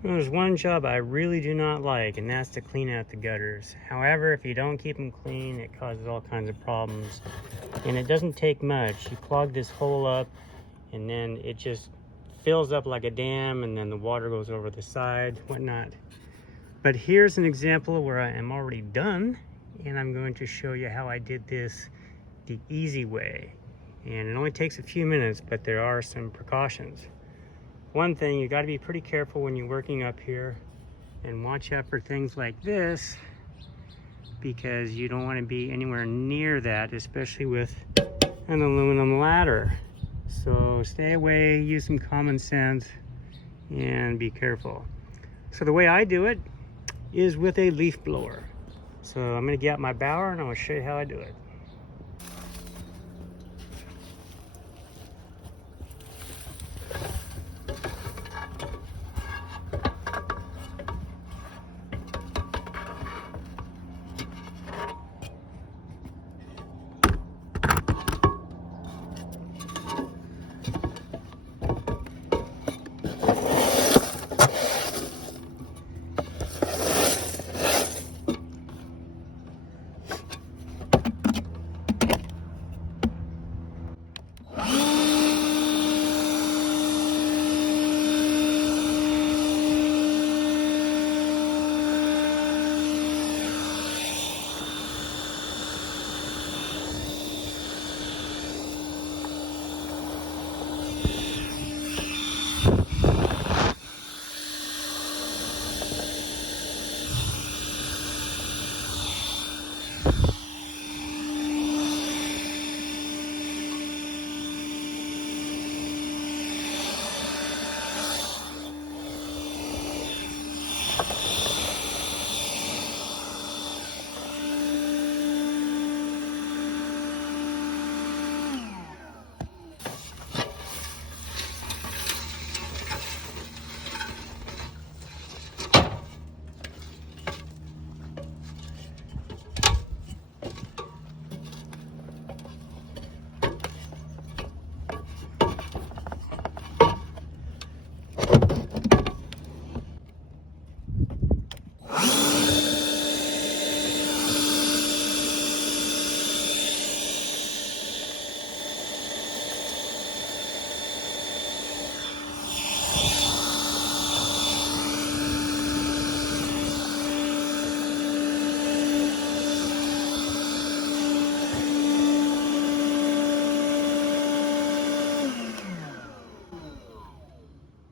There's one job I really do not like, and that's to clean out the gutters. However, if you don't keep them clean, it causes all kinds of problems. And it doesn't take much. You plug this hole up, and then it just fills up like a dam, and then the water goes over the side, whatnot. But here's an example where I am already done, and I'm going to show you how I did this the easy way. And it only takes a few minutes, but there are some precautions. One thing, you got to be pretty careful when you're working up here, and watch out for things like this, because you don't want to be anywhere near that, especially with an aluminum ladder. So stay away, use some common sense, and be careful. So the way I do it is with a leaf blower. So I'm going to get out my Bauer and I'm going to show you how I do it.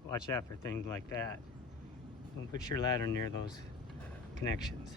Watch out for things like that. Don't put your ladder near those connections.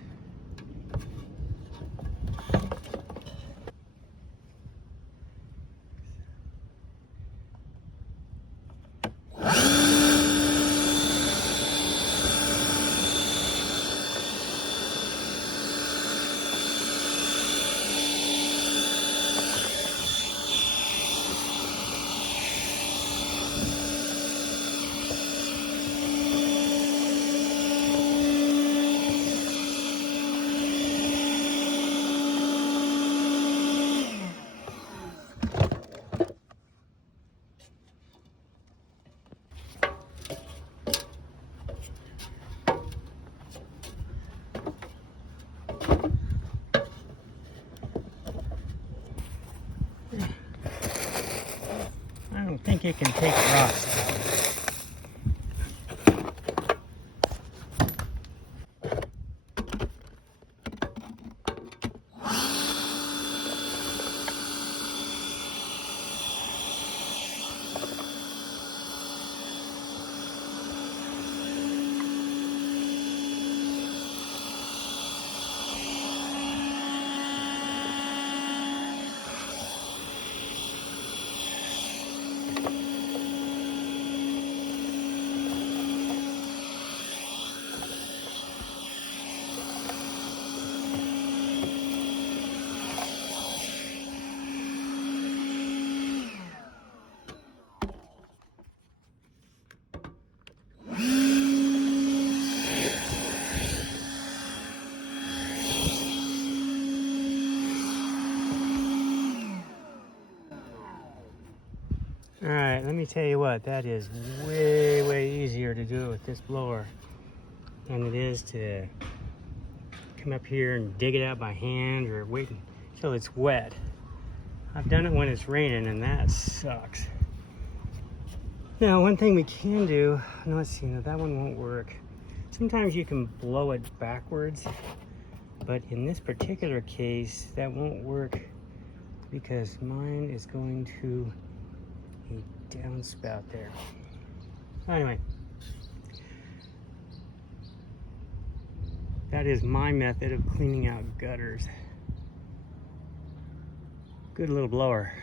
I don't think it can take rocks out. All right, let me tell you what, that is way, way easier easier to do it with this blower than it is to come up here and dig it out by hand or wait until it's wet. I've done it when it's raining and that sucks. Now, one thing we can do, no, let's see, no, that one won't work. Sometimes you can blow it backwards, but in this particular case, that won't work because mine is going to a downspout there. Anyway, that is my method of cleaning out gutters. Good little blower.